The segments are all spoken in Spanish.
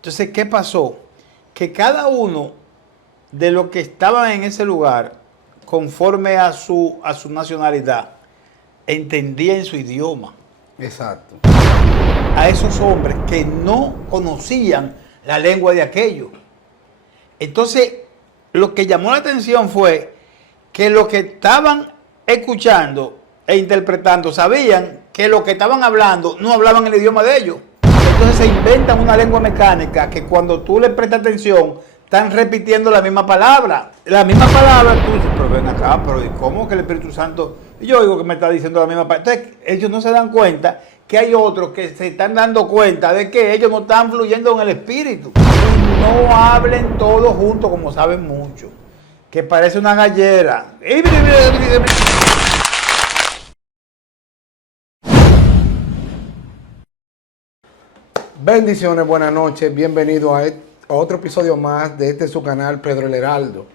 Entonces, ¿qué pasó? Que cada uno de los que estaban en ese lugar, conforme a su nacionalidad, entendía en su idioma. Exacto. A esos hombres que no conocían la lengua de aquello. Entonces, lo que llamó la atención fue que los que estaban escuchando e interpretando sabían que los que estaban hablando no hablaban el idioma de ellos. Entonces se inventan una lengua mecánica que cuando tú le prestas atención, están repitiendo la misma palabra. La misma palabra, tú dices, pero ven acá, pero ¿cómo que el Espíritu Santo? Y yo oigo que me está diciendo la misma palabra. Entonces ellos no se dan cuenta que hay otros que se están dando cuenta de que ellos no están fluyendo en el Espíritu. Y no hablen todos juntos como saben mucho. Que parece una gallera. Bendiciones, buenas noches, bienvenido a otro episodio más de su canal Pedro el Heraldo.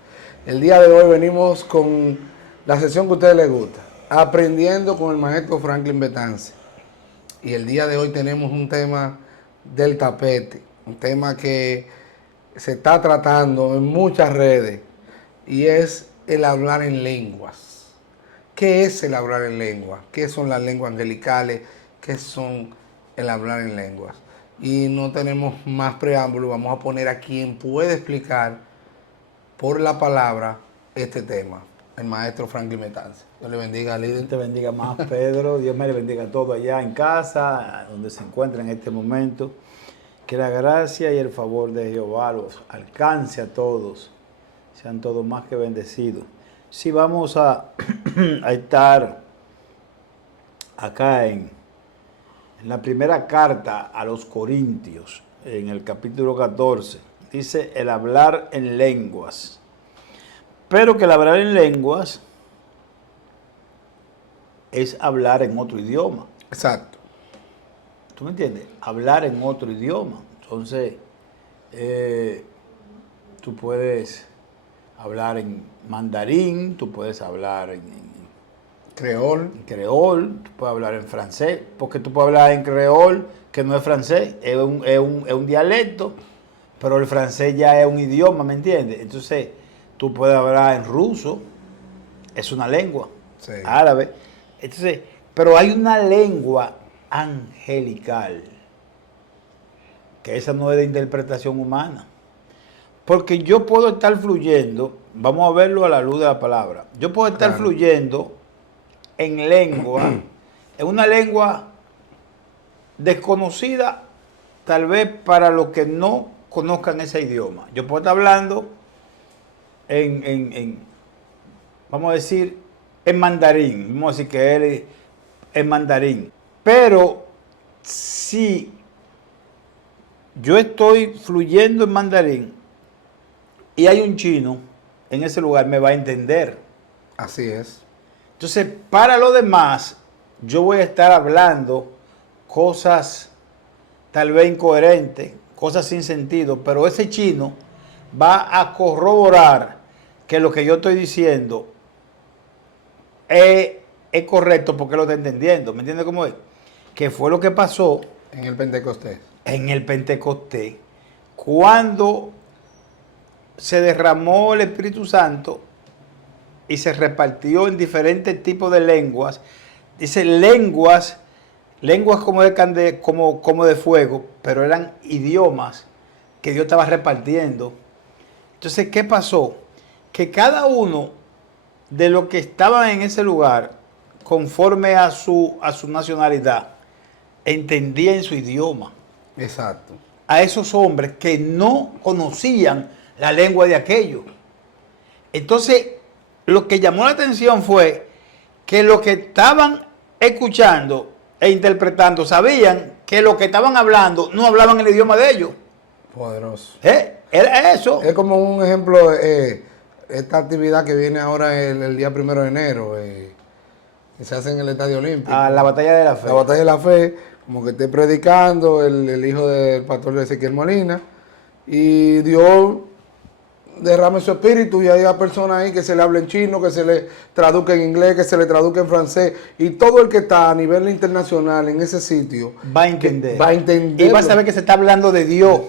El día de hoy venimos con la sesión que a ustedes les gusta, aprendiendo con el maestro Franklin Betance. Y el día de hoy tenemos un tema del tapete, un tema que se está tratando en muchas redes y es el hablar en lenguas. ¿Qué es el hablar en lenguas? ¿Qué son las lenguas angelicales? ¿Qué son el hablar en lenguas? Y no tenemos más preámbulo, vamos a poner a quien puede explicar por la palabra este tema, el maestro Franklin Betance. Dios le bendiga, líder. Dios te bendiga más, Pedro. Dios me le bendiga a todos allá en casa, donde se encuentran en este momento. Que la gracia y el favor de Jehová los alcance a todos. Sean todos más que bendecidos. Sí, vamos a estar acá en la primera carta a los Corintios, en el capítulo 14. Dice el hablar en lenguas. Pero que el hablar en lenguas es hablar en otro idioma. Exacto. ¿Tú me entiendes? Hablar en otro idioma. Entonces, tú puedes hablar en mandarín, tú puedes hablar en Creol. creol, tú puedes hablar en francés, porque tú puedes hablar en creol, que no es francés, es un dialecto, pero el francés ya es un idioma, ¿me entiendes? Entonces, tú puedes hablar en ruso, es una lengua, Sí. árabe. Entonces, pero hay una lengua angelical, que esa no es de interpretación humana. Porque yo puedo estar fluyendo, vamos a verlo a la luz de la palabra, yo puedo estar fluyendo en lengua, en una lengua desconocida, tal vez para los que no conozcan ese idioma. Yo puedo estar hablando vamos a decir, en mandarín, vamos a decir que él es en mandarín. Pero si yo estoy fluyendo en mandarín y hay un chino en ese lugar, me va a entender. Así es. Entonces, para lo demás, yo voy a estar hablando cosas tal vez incoherentes, cosas sin sentido, pero ese chino va a corroborar que lo que yo estoy diciendo es correcto porque lo está entendiendo. ¿Me entiendes cómo es? Que fue lo que pasó En el Pentecostés. en el Pentecostés, cuando se derramó el Espíritu Santo y se repartió en diferentes tipos de lenguas. Dice lenguas como como de fuego, pero eran idiomas que Dios estaba repartiendo. Entonces, ¿qué pasó? Que cada uno de los que estaban en ese lugar, conforme a su nacionalidad, entendía en su idioma. Exacto. A esos hombres que no conocían la lengua de aquello. Entonces, lo que llamó la atención fue que los que estaban escuchando e interpretando sabían que los que estaban hablando no hablaban el idioma de ellos. Poderoso. Era eso. Es como un ejemplo, esta actividad que viene ahora el día 1 de enero, que se hace en el Estadio Olímpico. La batalla de la fe. La batalla de la fe, como que esté predicando el hijo del pastor Ezequiel Molina, y Dios derrame su espíritu y hay personas ahí que se le habla en chino, que se le traduzca en inglés, que se le traduzca en francés, y todo el que está a nivel internacional en ese sitio va a entender. Va a entender. Y va a saber que se está hablando de Dios.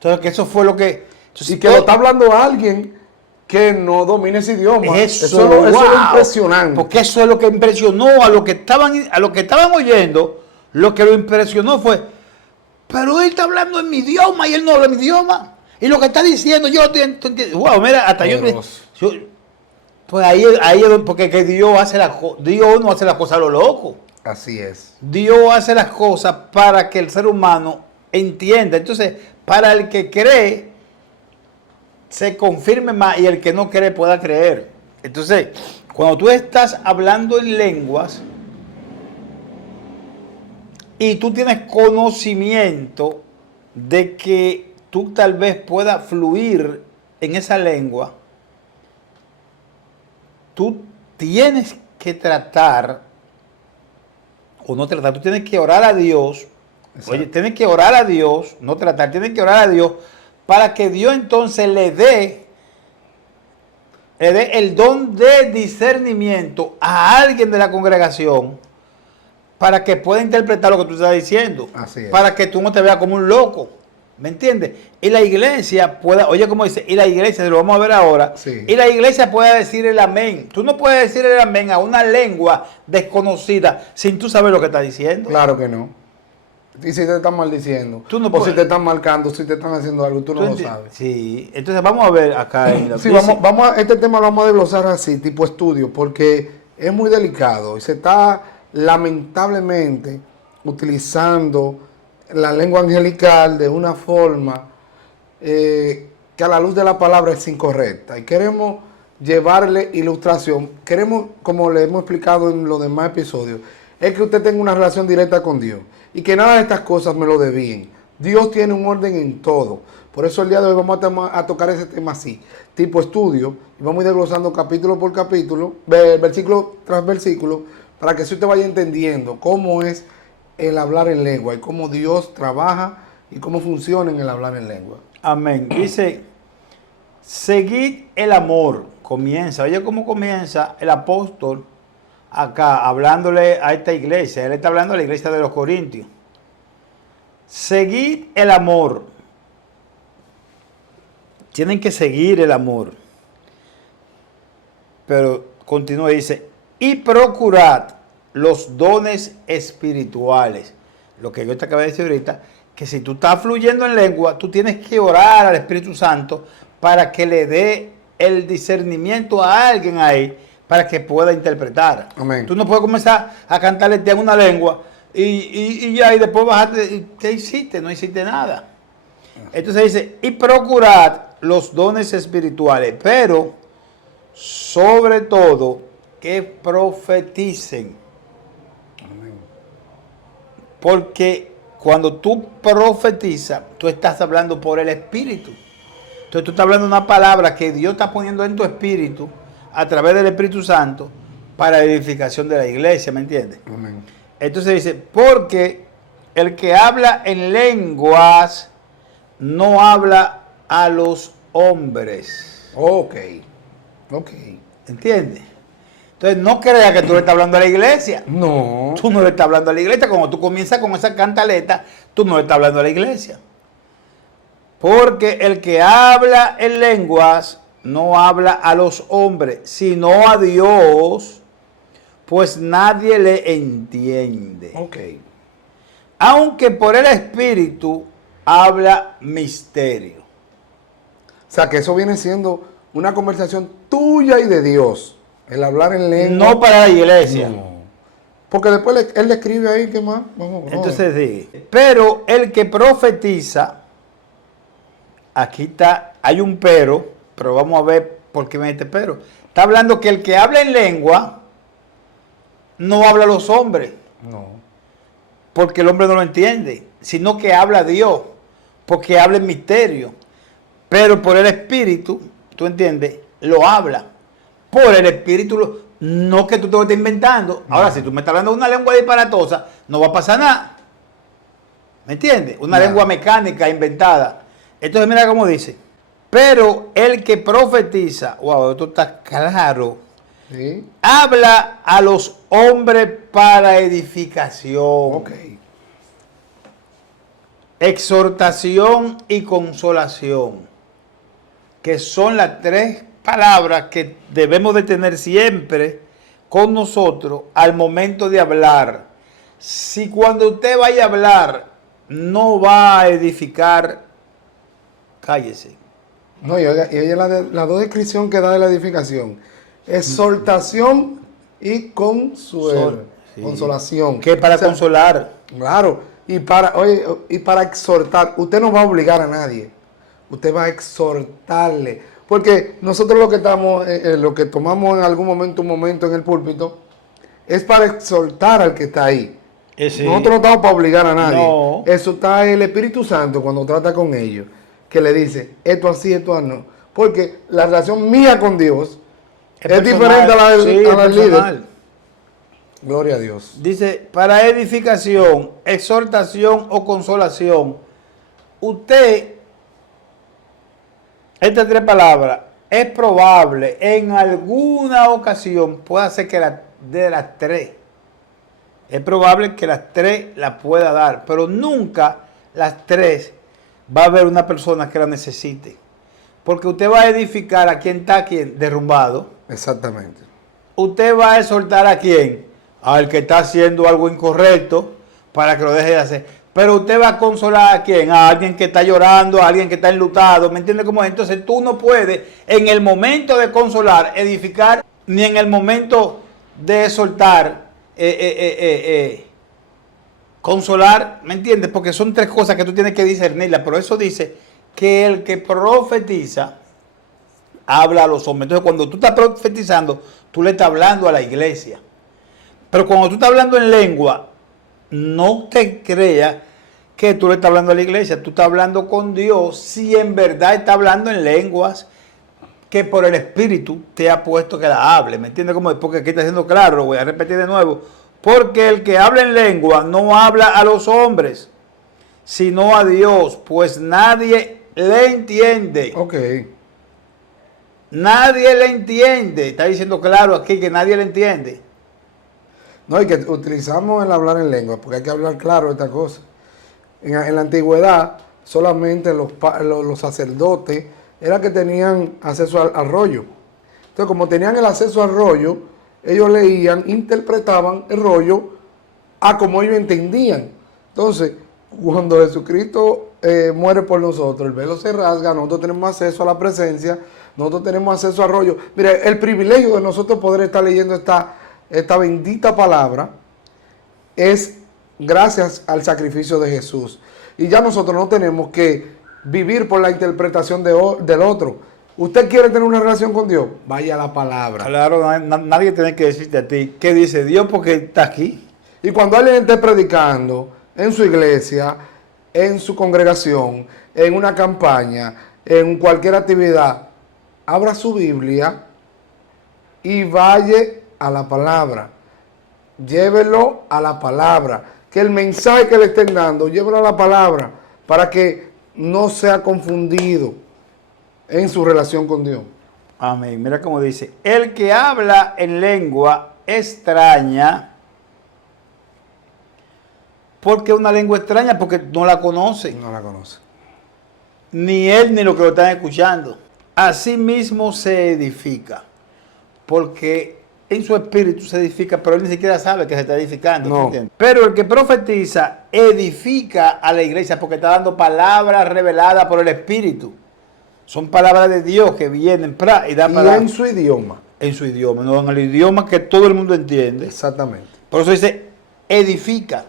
Entonces, que eso fue lo que... Entonces, Y que lo está hablando alguien que no domina ese idioma. Eso wow, es lo impresionante. Porque eso es lo que impresionó a los que estaban oyendo. Lo que lo impresionó fue, pero él está hablando en mi idioma y él no habla mi idioma. Y lo que está diciendo, yo lo entiendo. Wow, mira, hasta yo, pues ahí es porque que Dios no hace las cosas a lo loco. Así es. Dios hace las cosas para que el ser humano entienda. Entonces, para el que cree, se confirme más y el que no cree pueda creer. Entonces, cuando tú estás hablando en lenguas y tú tienes conocimiento de que tú tal vez puedas fluir en esa lengua, tú tienes que tratar, o no tratar, tú tienes que orar a Dios. Exacto. Oye, tienes que orar a Dios, no tratar, tienes que orar a Dios para que Dios entonces le dé el don de discernimiento a alguien de la congregación para que pueda interpretar lo que tú estás diciendo. Así es. Para que tú no te veas como un loco. ¿Me entiendes? Y la iglesia pueda, oye como dice, y la iglesia, lo vamos a ver ahora, sí. Y la iglesia pueda decir el amén. Tú no puedes decir el amén a una lengua desconocida sin tú saber lo que estás diciendo. Claro que no. Y si te están maldiciendo, tú no o puedes, si te están marcando, si te están haciendo algo, tú no lo sabes. Sí, entonces vamos a ver acá. Sí, este tema lo vamos a desglosar así, tipo estudio, porque es muy delicado y se está lamentablemente utilizando la lengua angelical de una forma que a la luz de la palabra es incorrecta. Y queremos llevarle ilustración. Queremos, como le hemos explicado en los demás episodios, es que usted tenga una relación directa con Dios y que nada de estas cosas me lo desvíen. Dios tiene un orden en todo. Por eso el día de hoy vamos a tocar ese tema así, tipo estudio, y vamos a ir desglosando capítulo por capítulo, versículo tras versículo, para que así usted vaya entendiendo cómo es el hablar en lengua y cómo Dios trabaja y cómo funciona en el hablar en lengua. Amén. Dice, seguid el amor. Comienza, oye cómo comienza el apóstol acá, hablándole a esta iglesia. Él está hablando a la iglesia de los Corintios. Seguid el amor. Tienen que seguir el amor. Pero continúa y dice, y procurad los dones espirituales. Lo que yo te acabo de decir ahorita, que si tú estás fluyendo en lengua, tú tienes que orar al Espíritu Santo para que le dé el discernimiento a alguien ahí para que pueda interpretar. Amén. Tú no puedes comenzar a cantarle en una lengua y ya, y después bajarte. ¿Qué hiciste? No hiciste nada. Entonces dice, y procurad los dones espirituales, pero sobre todo que profeticen. Amén. Porque cuando tú profetizas, tú estás hablando por el Espíritu. Entonces tú estás hablando una palabra que Dios está poniendo en tu espíritu a través del Espíritu Santo para la edificación de la iglesia, ¿me entiendes? Amén. Entonces dice, porque el que habla en lenguas no habla a los hombres. Ok. ¿Entiendes? Entonces no creas que tú le estás hablando a la iglesia. No. Tú no le estás hablando a la iglesia. Cuando tú comienzas con esa cantaleta, tú no le estás hablando a la iglesia. Porque el que habla en lenguas no habla a los hombres, sino a Dios, pues nadie le entiende. Ok. Aunque por el Espíritu habla misterio. O sea, que eso viene siendo una conversación tuya y de Dios. El hablar en lengua. No para la iglesia. No. Porque después él le escribe ahí, ¿qué más? Vamos. Entonces sí. Pero el que profetiza, aquí está, hay un pero vamos a ver por qué viene este pero. Está hablando que el que habla en lengua no habla a los hombres. No. Porque el hombre no lo entiende, sino que habla a Dios, porque habla en misterio. Pero por el Espíritu, ¿tú entiendes? Lo habla. Por el Espíritu, no que tú te lo estés inventando. Ahora, si tú me estás hablando de una lengua disparatosa, no va a pasar nada. ¿Me entiendes? Una lengua mecánica inventada. Entonces, mira cómo dice. Pero el que profetiza, wow, esto está claro. ¿Sí? Habla a los hombres para edificación. Ok. exhortación y consolación, que son las tres palabras que debemos de tener siempre con nosotros al momento de hablar. Si cuando usted vaya a hablar no va a edificar, cállese. No, y oye la dos descripción que da de la edificación. Exhortación y Sí. consolación. Que para O sea, consolar. Claro, y para exhortar, usted no va a obligar a nadie, usted va a exhortarle, porque nosotros lo que estamos, lo que tomamos en algún momento, un momento en el púlpito, es para exhortar al que está ahí. Sí. Nosotros no estamos para obligar a nadie. No. Eso está el Espíritu Santo cuando trata con ellos, que le dice, esto así, esto no. Porque la relación mía con Dios es diferente a la del líder. Gloria a Dios. Dice, para edificación, exhortación o consolación, usted, estas tres palabras, es probable en alguna ocasión pueda ser que de las tres. Es probable que las tres las pueda dar, pero nunca las tres va a haber una persona que la necesite. Porque usted va a edificar a quien está derrumbado. Exactamente. Usted va a exhortar a quién, al que está haciendo algo incorrecto para que lo deje de hacer. Pero usted va a consolar a quién, a alguien que está llorando, a alguien que está enlutado. ¿Me entiende cómo es? Entonces tú no puedes en el momento de consolar, edificar, ni en el momento de exhortar, consolar, ¿me entiendes? Porque son tres cosas que tú tienes que discernirlas. Por eso dice que el que profetiza habla a los hombres. Entonces cuando tú estás profetizando, tú le estás hablando a la iglesia. Pero cuando tú estás hablando en lengua, no te creas que tú le estás hablando a la iglesia. Tú estás hablando con Dios si en verdad está hablando en lenguas que por el Espíritu te ha puesto que la hable. ¿Me entiendes cómo es? Porque aquí está siendo claro, lo voy a repetir de nuevo. Porque el que habla en lengua no habla a los hombres, sino a Dios, pues nadie le entiende. Ok. Nadie le entiende. Está diciendo claro aquí que nadie le entiende. No, y que utilizamos el hablar en lengua, porque hay que hablar claro esta cosa. En la antigüedad, solamente los sacerdotes era que tenían acceso al rollo. Entonces, como tenían el acceso al rollo, ellos leían, interpretaban el rollo a como ellos entendían. Entonces, cuando Jesucristo muere por nosotros, el velo se rasga, nosotros tenemos acceso a la presencia, nosotros tenemos acceso al rollo. Mire, el privilegio de nosotros poder estar leyendo esta bendita palabra es gracias al sacrificio de Jesús. Y ya nosotros no tenemos que vivir por la interpretación del otro. ¿Usted quiere tener una relación con Dios? Vaya a la palabra. Claro, nadie tiene que decirte a ti qué dice Dios porque está aquí. Y cuando alguien esté predicando en su iglesia, en su congregación, en una campaña, en cualquier actividad, abra su Biblia y vaya a la palabra. Llévelo a la palabra. Que el mensaje que le estén dando, llévelo a la palabra para que no sea confundido en su relación con Dios. Amén. Mira cómo dice, el que habla en lengua extraña, porque una lengua extraña, porque no la conoce. No la conoce. Ni él ni los que lo están escuchando. Así mismo se edifica, porque en su espíritu se edifica, pero él ni siquiera sabe que se está edificando. No. Pero el que profetiza edifica a la iglesia porque está dando palabras reveladas por el Espíritu. Son palabras de Dios que vienen y dan palabras en su idioma. En su idioma, no en el idioma que todo el mundo entiende. Exactamente. Por eso dice, edifica,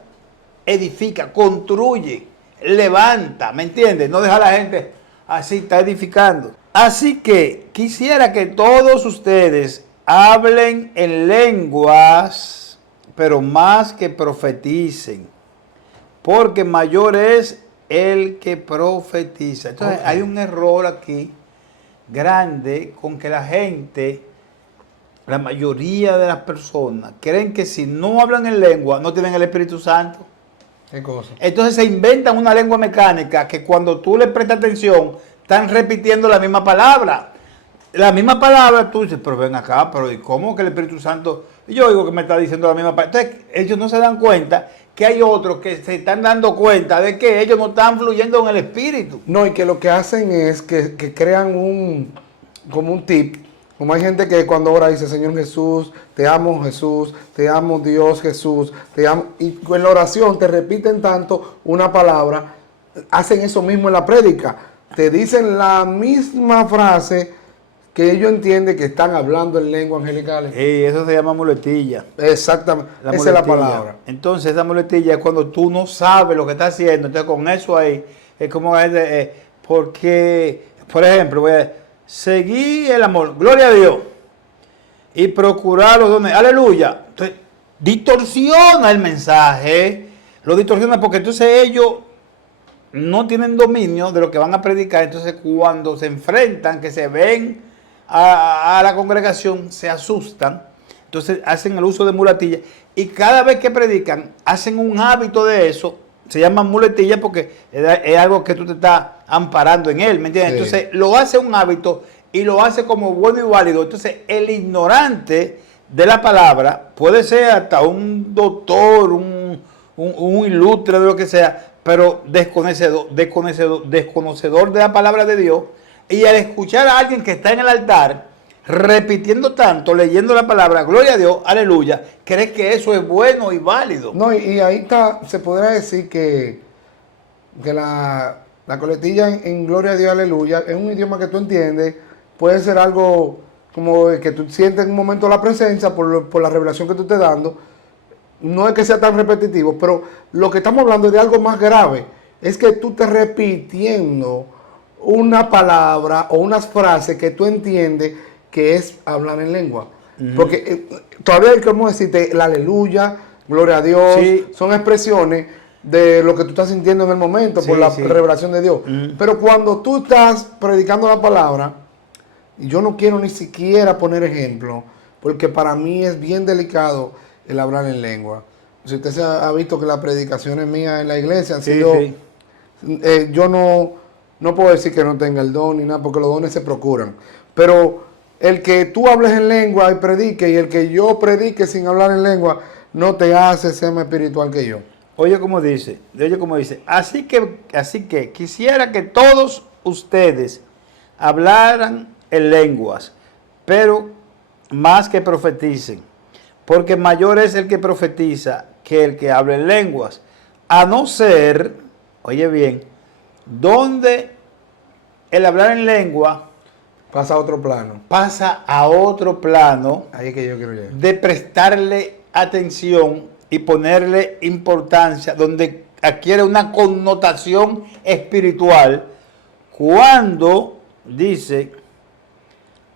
construye, levanta, ¿me entiendes? No deja a la gente así, está edificando. Así que quisiera que todos ustedes hablen en lenguas, pero más que profeticen, porque mayor es el que profetiza. Entonces hay un error aquí grande con que la gente, la mayoría de las personas, creen que si no hablan en lengua no tienen el Espíritu Santo. ¿Qué cosa? Entonces se inventan una lengua mecánica que cuando tú le prestas atención están repitiendo la misma palabra. La misma palabra, tú dices, pero ven acá, pero ¿y cómo que el Espíritu Santo? Yo oigo que me está diciendo la misma palabra. Entonces ellos no se dan cuenta que hay otros que se están dando cuenta de que ellos no están fluyendo en el espíritu. No, y que lo que hacen es que crean como un tip. Como hay gente que cuando ora dice, Señor Jesús, te amo Dios Jesús, te amo. Y en la oración te repiten tanto una palabra, hacen eso mismo en la prédica. Te dicen la misma frase que ellos entienden que están hablando en lengua angelicales. Y eso se llama muletilla. Exactamente, La esa es la muletilla. palabra. Entonces esa muletilla es cuando tú no sabes lo que estás haciendo. Entonces con eso ahí es como porque, por ejemplo, voy a seguir el amor, gloria a Dios, y procurar los dones, aleluya. Entonces distorsiona el mensaje, lo distorsiona porque entonces ellos no tienen dominio de lo que van a predicar. Entonces cuando se enfrentan, que se ven a la congregación, se asustan. Entonces hacen el uso de muletilla y cada vez que predican hacen un hábito de eso. Se llama muletilla porque es algo que tú te estás amparando en él, ¿me entiendes? Sí. Entonces lo hace un hábito y lo hace como bueno y válido. Entonces el ignorante de la palabra puede ser hasta un doctor, un ilustre de lo que sea, pero desconocedor de la palabra de Dios. Y al escuchar a alguien que está en el altar repitiendo tanto, leyendo la palabra, gloria a Dios, aleluya, crees que eso es bueno y válido. No, y ahí está, se podrá decir que la coletilla en Gloria a Dios, aleluya, es un idioma que tú entiendes, puede ser algo como que tú sientes en un momento la presencia por la revelación que tú estés dando. No es que sea tan repetitivo, pero lo que estamos hablando es de algo más grave. Es que tú estés repitiendo una palabra o unas frases que tú entiendes que es hablar en lengua. Porque todavía hay como decirte la aleluya, gloria a Dios, Sí. son expresiones de lo que tú estás sintiendo en el momento por Sí, la sí. revelación de Dios. Pero cuando tú estás predicando la palabra, y yo no quiero ni siquiera poner ejemplo, porque para mí es bien delicado el hablar en lengua. Si usted se ha visto que las predicaciones mías en la iglesia han Sí, sido... sí. yo no puedo decir que no tenga el don ni nada, porque los dones se procuran. Pero el que tú hables en lengua y prediques, y el que yo predique sin hablar en lengua, no te hace ser más espiritual que yo. Oye como dice, así que quisiera que todos ustedes hablaran en lenguas, pero más que profeticen, porque mayor es el que profetiza que el que habla en lenguas, a no ser, oye bien, donde el hablar en lengua Pasa a otro plano. pasa a otro plano Ahí es que yo quiero llegar. de prestarle atención y ponerle importancia, donde adquiere una connotación espiritual, cuando dice,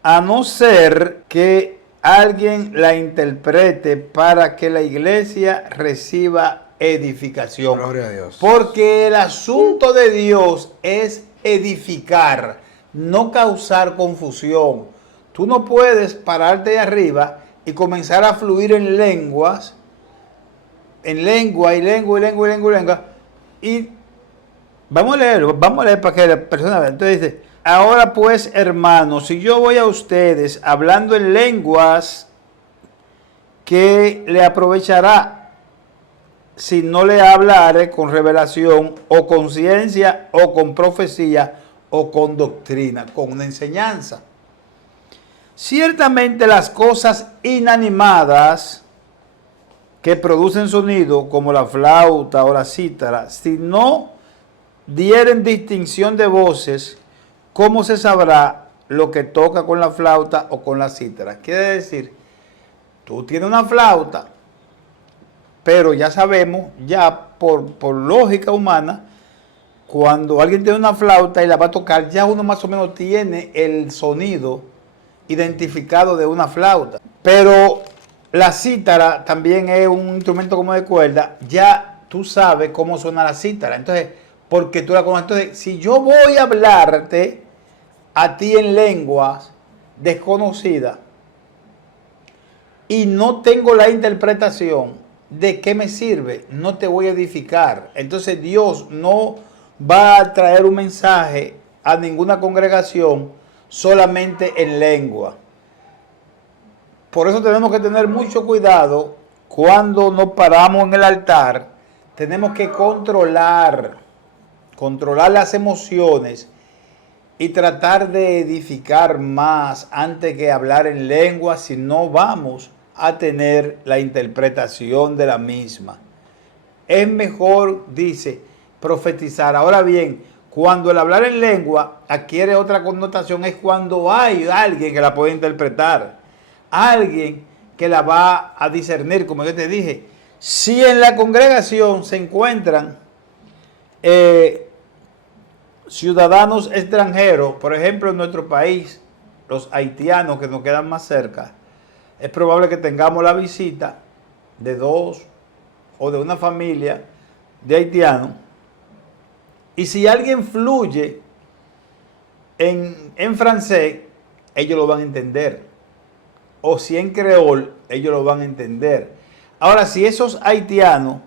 a no ser que alguien la interprete para que la iglesia reciba edificación. Gloria a Dios. Porque el asunto de Dios es edificar, no causar confusión. Tú no puedes pararte de arriba y comenzar a fluir en lenguas, lengua. Y vamos a leer para que la persona vea. Entonces dice, ahora pues, hermanos, si yo voy a ustedes hablando en lenguas, ¿qué le aprovechará si no le hablare con revelación o con ciencia o con profecía o con doctrina, con una enseñanza? Ciertamente las cosas inanimadas que producen sonido, como la flauta o la cítara, si no dieren distinción de voces, ¿cómo se sabrá lo que toca con la flauta o con la cítara? Quiere decir, tú tienes una flauta, pero ya sabemos, ya por lógica humana, cuando alguien tiene una flauta y la va a tocar, ya uno más o menos tiene el sonido identificado de una flauta. Pero la cítara también es un instrumento como de cuerda, ya tú sabes cómo suena la cítara. Entonces, porque tú la conoces. Entonces, si yo voy a hablarte a ti en lenguas desconocidas y no tengo la interpretación, ¿de qué me sirve? No te voy a edificar. Entonces Dios no va a traer un mensaje a ninguna congregación solamente en lengua. Por eso tenemos que tener mucho cuidado cuando nos paramos en el altar tenemos que controlar las emociones y tratar de edificar más antes que hablar en lengua, si no vamos a tener la interpretación de la misma. Es mejor, dice, profetizar. Ahora bien, cuando el hablar en lengua adquiere otra connotación es cuando hay alguien que la puede interpretar, alguien que la va a discernir, como yo te dije. Si en la congregación se encuentran ciudadanos extranjeros, por ejemplo en nuestro país, los haitianos que nos quedan más cerca, es probable que tengamos la visita de dos o de una familia de haitianos, y si alguien fluye en francés, ellos lo van a entender, o si en creol, ellos lo van a entender. Ahora, si esos haitianos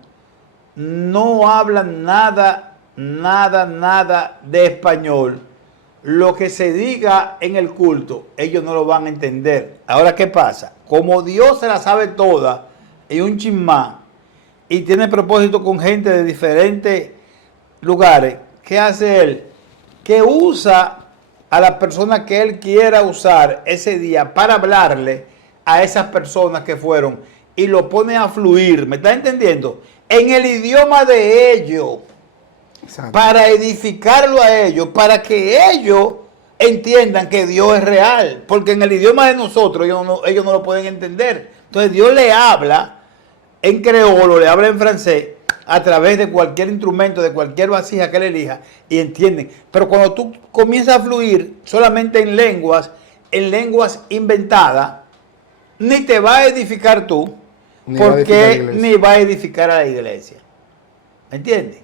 no hablan nada de español, lo que se diga en el culto, ellos no lo van a entender. Ahora, ¿qué pasa? Como Dios se la sabe toda y un chismá, y tiene propósito con gente de diferentes lugares, ¿qué hace Él? Que usa a las personas que Él quiera usar ese día para hablarle a esas personas que fueron, y lo pone a fluir, ¿me está entendiendo? En el idioma de ellos. Exacto. Para edificarlo a ellos, para que ellos entiendan que Dios es real, porque en el idioma de nosotros ellos no lo pueden entender. Entonces Dios le habla en creolo, le habla en francés, a través de cualquier instrumento, de cualquier vasija que él elija, y entienden. Pero cuando tú comienzas a fluir solamente en lenguas inventadas, ni te va a edificar tú, porque ni va a edificar a la iglesia. ¿Me entiendes?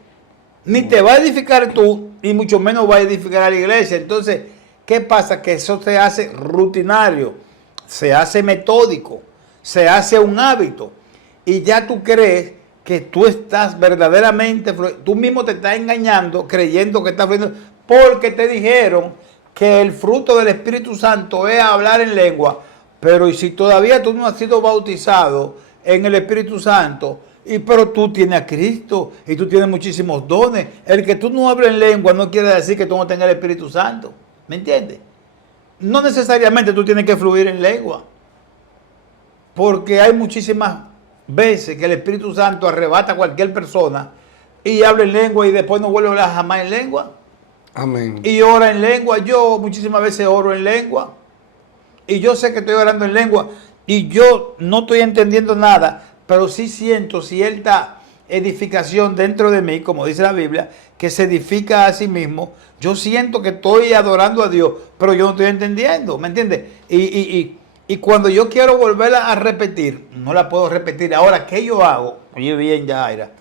Ni te va a edificar tú, y mucho menos va a edificar a la iglesia. Entonces, ¿qué pasa? Que eso se hace rutinario, se hace metódico, se hace un hábito. Y ya tú crees que tú estás verdaderamente, tú mismo te estás engañando, creyendo que estás fluyendo, porque te dijeron que el fruto del Espíritu Santo es hablar en lengua. Pero y si todavía tú no has sido bautizado en el Espíritu Santo, pero tú tienes a Cristo y tú tienes muchísimos dones. El que tú no hables en lengua no quiere decir que tú no tengas el Espíritu Santo. ¿Me entiendes? No necesariamente tú tienes que fluir en lengua. Porque hay muchísimas veces que el Espíritu Santo arrebata a cualquier persona y habla en lengua y después no vuelve a hablar jamás en lengua. Amén. Y ora en lengua. Yo muchísimas veces oro en lengua. Y yo sé que estoy orando en lengua y yo no estoy entendiendo nada, pero sí siento cierta edificación dentro de mí, como dice la Biblia, que se edifica a sí mismo. Yo siento que estoy adorando a Dios, pero yo no estoy entendiendo, ¿me entiendes? Y cuando yo quiero volverla a repetir, no la puedo repetir. Ahora, ¿qué yo hago? Oye bien, Yaira.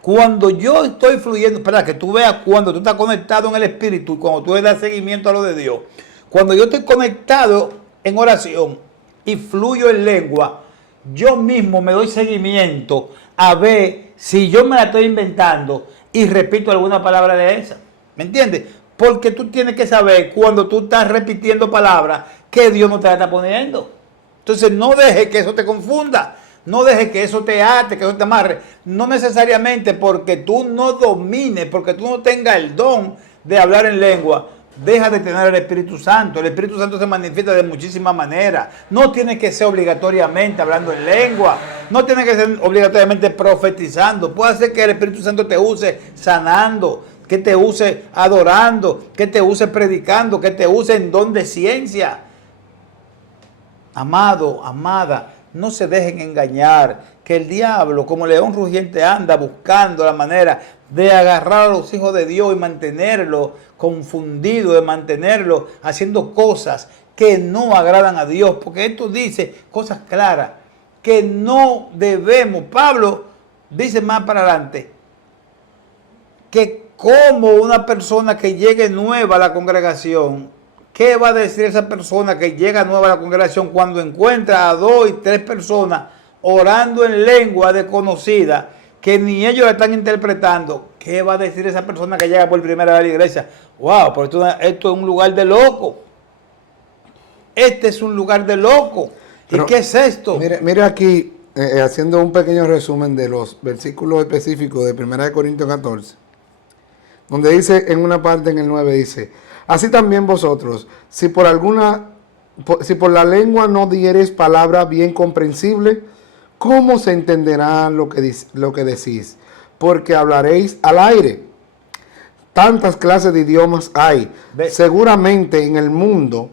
Cuando yo estoy fluyendo, espera, que tú veas cuando tú estás conectado en el Espíritu, cuando tú le das seguimiento a lo de Dios. Cuando yo estoy conectado en oración y fluyo en lengua, yo mismo me doy seguimiento a ver si yo me la estoy inventando y repito alguna palabra de esa. ¿Me entiendes? Porque tú tienes que saber cuando tú estás repitiendo palabras que Dios no te la está poniendo. Entonces no dejes que eso te confunda. No dejes que eso te ate, que eso te amarre. No necesariamente porque tú no domines, porque tú no tengas el don de hablar en lengua, deja de tener el Espíritu Santo. El Espíritu Santo se manifiesta de muchísimas maneras. No tiene que ser obligatoriamente hablando en lengua. No tiene que ser obligatoriamente profetizando. Puede ser que el Espíritu Santo te use sanando, que te use adorando, que te use predicando, que te use en don de ciencia. Amado, amada, no se dejen engañar, que el diablo como león rugiente anda buscando la manera de agarrar a los hijos de Dios y mantenerlos confundidos, de mantenerlos haciendo cosas que no agradan a Dios, porque esto dice cosas claras, que no debemos. Pablo dice más para adelante, que como una persona que llegue nueva a la congregación, ¿qué va a decir esa persona que llega nueva a la congregación cuando encuentra a 2 y 3 personas orando en lengua desconocida, que ni ellos la están interpretando? ¿Qué va a decir esa persona que llega por primera vez a la iglesia? Wow, pero esto es un lugar de loco. Este es un lugar de loco. ¿Y qué es esto? Mire aquí, haciendo un pequeño resumen de los versículos específicos de 1 Corintios 14, donde dice en una parte, en el 9, dice: así también vosotros, si por la lengua no diereis palabra bien comprensible, ¿cómo se entenderá lo que decís? Porque hablaréis al aire. Tantas clases de idiomas hay, seguramente en el mundo,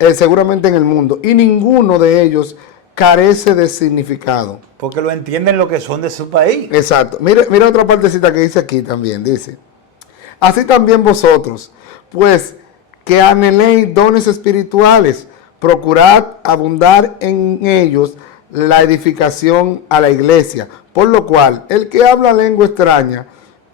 y ninguno de ellos carece de significado. Porque lo entienden lo que son de su país. Exacto. Mira otra partecita que dice aquí también, dice: así también vosotros, pues que anheléis dones espirituales, procurad abundar en ellos la edificación a la iglesia. Por lo cual, el que habla lengua extraña,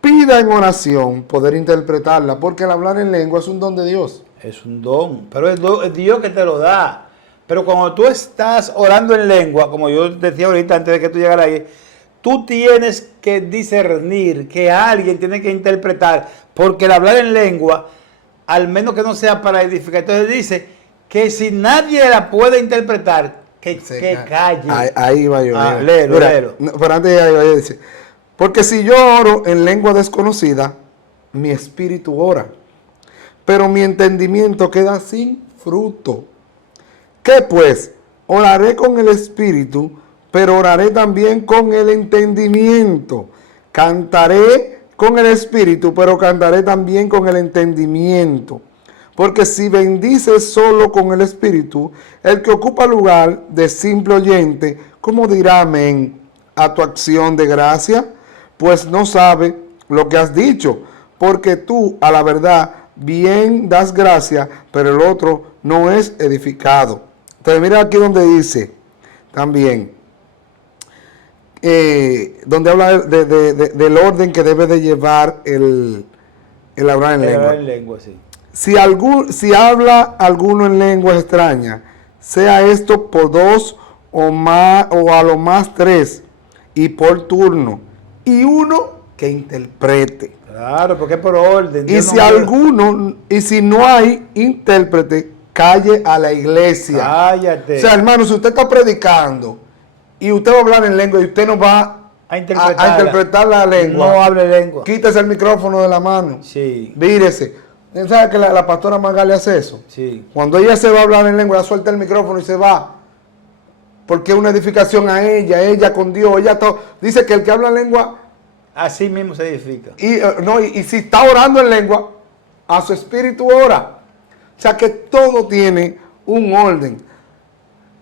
pida en oración poder interpretarla, porque el hablar en lengua es un don de Dios. Es un don, pero es Dios que te lo da. Pero cuando tú estás orando en lengua, como yo decía ahorita antes de que tú llegaras ahí, tú tienes que discernir, que alguien tiene que interpretar, porque el hablar en lengua, al menos que no sea para edificar, entonces dice que si nadie la puede interpretar, que calle. Ahí va yo. Léelo. Pero antes de ahí va yo decir: porque si yo oro en lengua desconocida, mi espíritu ora, pero mi entendimiento queda sin fruto. ¿Qué pues? Oraré con el espíritu, pero oraré también con el entendimiento. Cantaré con el espíritu, pero cantaré también con el entendimiento. Porque si bendices solo con el espíritu, el que ocupa lugar de simple oyente, ¿cómo dirá amén a tu acción de gracia? Pues no sabe lo que has dicho, porque tú a la verdad bien das gracia, pero el otro no es edificado. Entonces mira aquí donde dice también, donde habla del orden que debe de llevar el hablar en lengua. Hablar en lengua, sí. Si habla alguno en lengua extraña, sea esto por 2 o más, o a lo más 3, y por turno, y uno que interprete. Claro, porque es por orden. Y si no hay intérprete, calle a la iglesia. Cállate. O sea, hermano, si usted está predicando y usted va a hablar en lengua y usted no va a interpretar la lengua, no hable lengua. Quítese el micrófono de la mano. Sí. Vírese. ¿Sabe que la pastora Magali hace eso? Sí. Cuando ella se va a hablar en lengua, ella suelta el micrófono y se va. Porque es una edificación a ella con Dios. Dice que el que habla en lengua, así mismo se edifica. Y si está orando en lengua, a su espíritu ora. O sea que todo tiene un orden.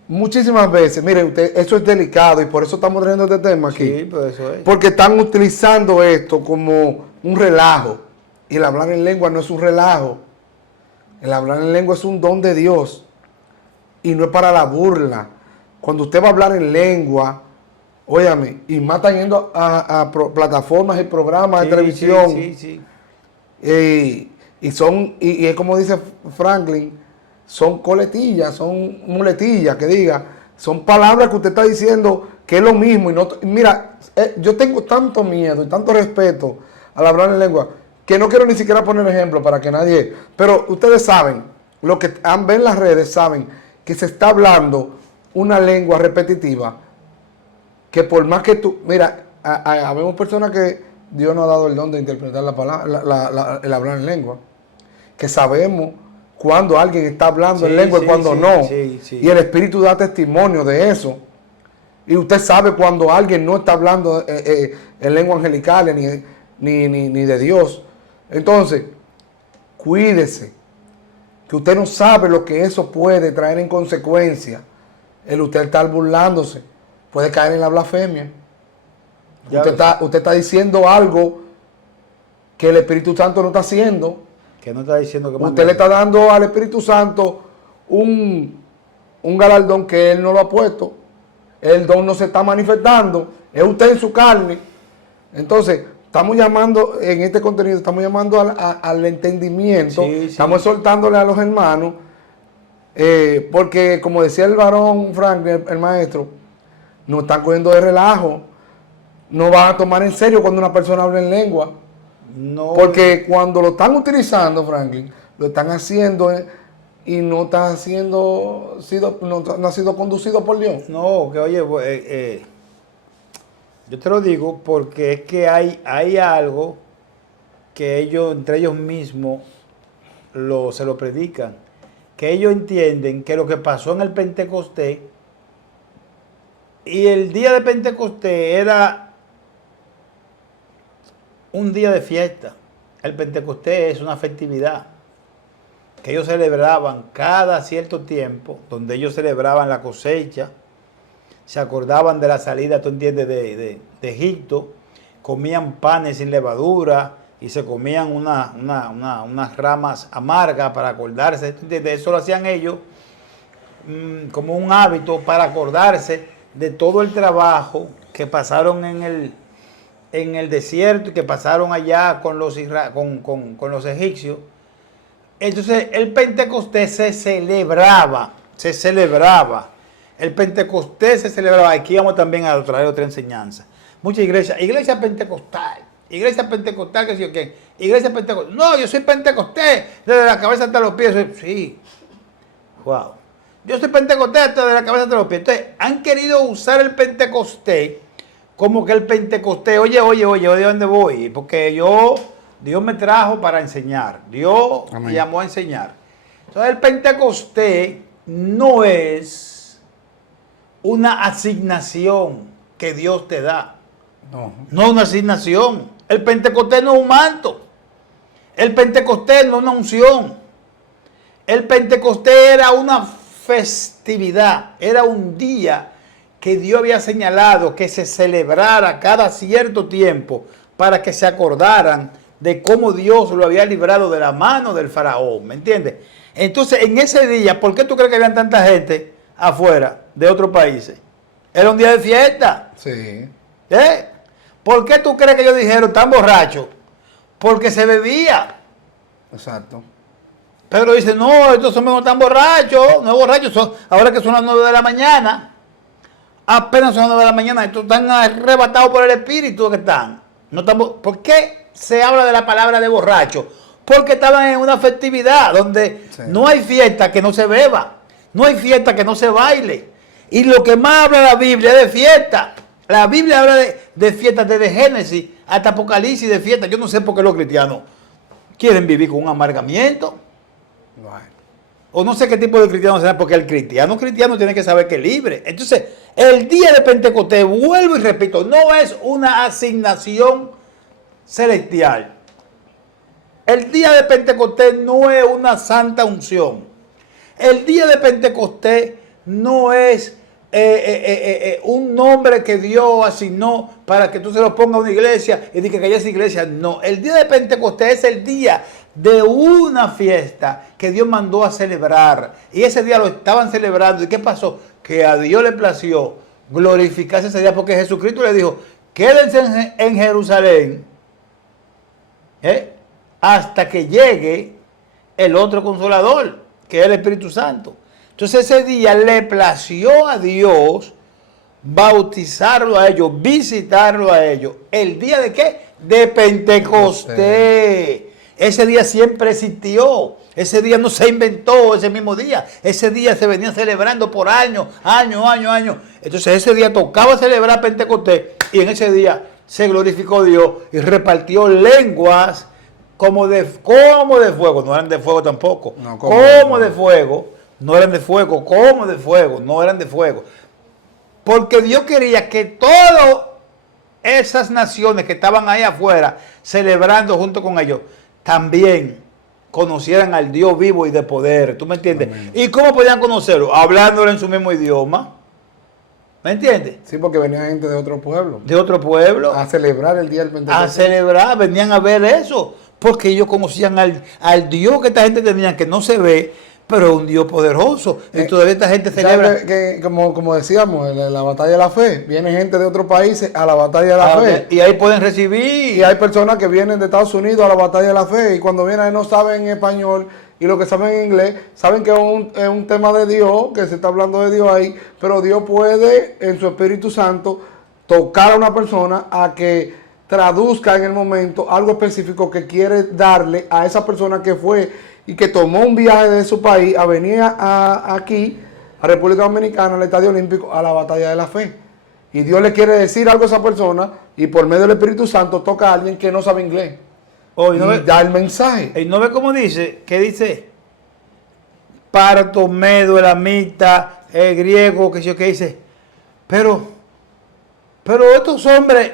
Muchísimas veces, mire usted, eso es delicado y por eso estamos trayendo este tema aquí. Sí, pues eso es. Porque están utilizando esto como un relajo. Y el hablar en lengua no es un relajo. El hablar en lengua es un don de Dios. Y no es para la burla. Cuando usted va a hablar en lengua, óyame, y más están yendo a plataformas y programas de televisión. Sí. Y es como dice Franklin, son coletillas, son muletillas, que diga, son palabras que usted está diciendo que es lo mismo. Mira, yo tengo tanto miedo y tanto respeto al hablar en lengua, que no quiero ni siquiera poner ejemplo para que nadie... Pero ustedes saben, los que ven las redes saben que se está hablando una lengua repetitiva, que por más que tú... Mira, habemos personas que Dios nos ha dado el don de interpretar la palabra, el hablar en lengua, que sabemos cuando alguien está hablando en lengua y cuando no. Y el Espíritu da testimonio de eso. Y usted sabe cuando alguien no está hablando en lengua angelical ni de Dios. Entonces, cuídese, que usted no sabe lo que eso puede traer en consecuencia. El usted estar burlándose puede caer en la blasfemia. Usted está diciendo algo que el Espíritu Santo no está haciendo. Que no está diciendo que usted le está dando al Espíritu Santo un galardón que Él no lo ha puesto. El don no se está manifestando. Es usted en su carne. Entonces, estamos llamando, en este contenido, estamos llamando al entendimiento. Estamos exhortándole a los hermanos. Porque, como decía el varón Franklin, el maestro, nos están cogiendo de relajo. No van a tomar en serio cuando una persona habla en lengua. No. Porque cuando lo están utilizando, Franklin, lo están haciendo y no ha sido conducido por Dios. No, que oye, Yo te lo digo porque es que hay algo que ellos, entre ellos mismos, se lo predican. Que ellos entienden que lo que pasó en el Pentecostés, y el día de Pentecostés era un día de fiesta. El Pentecostés es una festividad que ellos celebraban cada cierto tiempo, donde ellos celebraban la cosecha, se acordaban de la salida, tú entiendes, de Egipto, comían panes sin levadura y se comían unas ramas amargas para acordarse, ¿tú entiendes? Eso lo hacían ellos como un hábito para acordarse de todo el trabajo que pasaron en el desierto y que pasaron allá con los egipcios. Entonces el Pentecostés se celebraba. El Pentecostés se celebraba. Aquí vamos también a traer otra enseñanza. Muchas iglesias, iglesia pentecostal, que sí o qué, iglesia pentecostal. No, yo soy pentecostés, desde la cabeza hasta los pies. Sí, wow. Yo soy pentecostés desde la cabeza hasta los pies. Entonces, han querido usar el Pentecostés como que el Pentecostés, oye, ¿de dónde voy? Porque Dios me trajo para enseñar. Dios me llamó a enseñar. Entonces el Pentecostés no es una asignación que Dios te da. No es una asignación. El Pentecostés no es un manto. El Pentecostés no es una unción. El Pentecostés era una festividad. Era un día que Dios había señalado que se celebrara cada cierto tiempo para que se acordaran de cómo Dios lo había librado de la mano del faraón, ¿me entiendes? Entonces, en ese día, ¿por qué tú crees que había tanta gente afuera de otros países? Era un día de fiesta. Sí. ¿Por qué tú crees que ellos dijeron tan borrachos? Porque se bebía. Exacto. Pedro dice, no, estos son no tan borrachos, no borrachos, ahora que son las 9 de la mañana, apenas son las 9 de la mañana, estos están arrebatados por el Espíritu que están. No estamos, ¿por qué se habla de la palabra de borracho? Porque estaban en una festividad donde no hay fiesta que no se beba, no hay fiesta que no se baile. Y lo que más habla la Biblia es de fiesta. La Biblia habla de fiestas desde Génesis hasta Apocalipsis, de fiesta. Yo no sé por qué los cristianos quieren vivir con un amargamiento. O no sé qué tipo de cristiano será, porque el cristiano tiene que saber que es libre. Entonces, el día de Pentecostés, vuelvo y repito, no es una asignación celestial. El día de Pentecostés no es una santa unción. El día de Pentecostés no es un nombre que Dios asignó para que tú se lo pongas a una iglesia y digas que esa iglesia. No, el día de Pentecostés es el día de una fiesta que Dios mandó a celebrar. Y ese día lo estaban celebrando. ¿Y qué pasó? Que a Dios le plació glorificarse ese día porque Jesucristo le dijo, quédense en Jerusalén hasta que llegue el otro consolador, que es el Espíritu Santo. Entonces ese día le plació a Dios bautizarlo a ellos, visitarlo a ellos. ¿El día de qué? De Pentecostés. Ese día siempre existió. Ese día no se inventó ese mismo día. Ese día se venía celebrando por años. Entonces ese día tocaba celebrar Pentecostés y en ese día se glorificó Dios y repartió lenguas como de fuego. No eran de fuego tampoco. No, como de fuego. No eran de fuego. Como de fuego. No eran de fuego. Porque Dios quería que todas esas naciones que estaban ahí afuera celebrando junto con ellos también conocieran al Dios vivo y de poder. ¿Tú me entiendes? Amén. ¿Y cómo podían conocerlo? Hablándolo en su mismo idioma. ¿Me entiendes? Sí, porque venía gente de otro pueblo. De otro pueblo. A celebrar el día del Pentecostés. A celebrar, venían a ver eso. Porque ellos conocían al Dios que esta gente tenía, que no se ve, pero un Dios poderoso. Y todavía esta gente celebra. Que, como decíamos, en la batalla de la fe, viene gente de otros países a la batalla de la fe. Y ahí pueden recibir. Y hay personas que vienen de Estados Unidos a la batalla de la fe y cuando vienen no saben español y lo que saben en inglés, saben que es un tema de Dios, que se está hablando de Dios ahí, pero Dios puede en su Espíritu Santo tocar a una persona a que traduzca en el momento algo específico que quiere darle a esa persona que fue y que tomó un viaje de su país a venir aquí, a República Dominicana, al Estadio Olímpico, a la batalla de la fe. y Dios le quiere decir algo a esa persona y por medio del Espíritu Santo toca a alguien que no sabe inglés Hoy no y ve, da el mensaje. y no ve cómo dice, ¿qué dice? Parto, medo, elamita, griego, que sé yo, qué dice. Pero estos hombres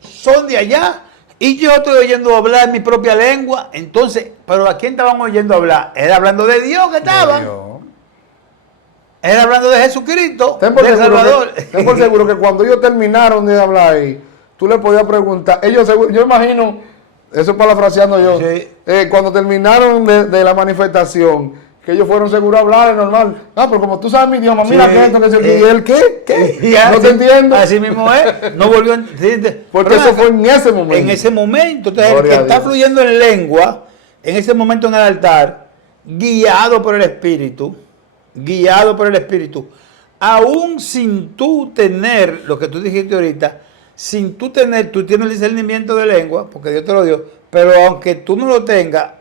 son de allá y yo estoy oyendo hablar mi propia lengua. Entonces, ¿pero a quién estaban oyendo hablar? Era hablando de Dios que estaban. Era hablando de Jesucristo, del Salvador. Ten por seguro que cuando ellos terminaron de hablar ahí, tú le podías preguntar, ellos yo imagino, eso parafraseando yo, Sí. Cuando terminaron de la manifestación, que ellos fueron seguros a hablar, es normal. Ah, pero como tú sabes mi idioma, mira Sí, que esto, que eso, ¿y él qué? ¿Qué? Y No así, te entiendo. Así mismo es. No volvió a entender. Porque eso fue en ese momento. En ese momento. Entonces, el Gloria que a está Dios. fluyendo en lengua, en ese momento en el altar, guiado por el Espíritu, aún sin tú tener, lo que tú dijiste ahorita, sin tú tener, tú tienes el discernimiento de lengua, porque Dios te lo dio, pero aunque tú no lo tengas,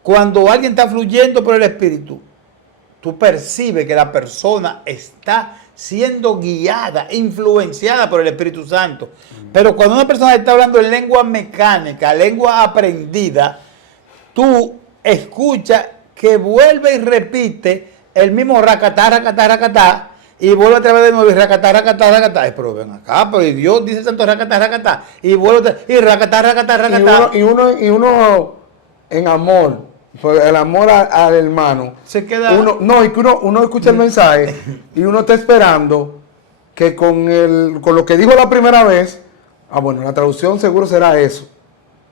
cuando alguien está fluyendo por el Espíritu, tú percibes que la persona está siendo guiada, influenciada por el Espíritu Santo. Pero cuando una persona está hablando en lengua mecánica, lengua aprendida, tú escuchas que vuelve y repite el mismo racatá, racatá, racatá, y vuelve otra vez de nuevo y racatá, racatá, racatá. Pero ven acá, pero Dios dice santo racatá, racatá, y vuelve otra, y racatá, racatá, racatá. Y uno en amor, pues el amor al hermano, Se queda... y que uno escucha el mensaje y uno está esperando que con lo que dijo la primera vez, bueno, la traducción seguro será eso,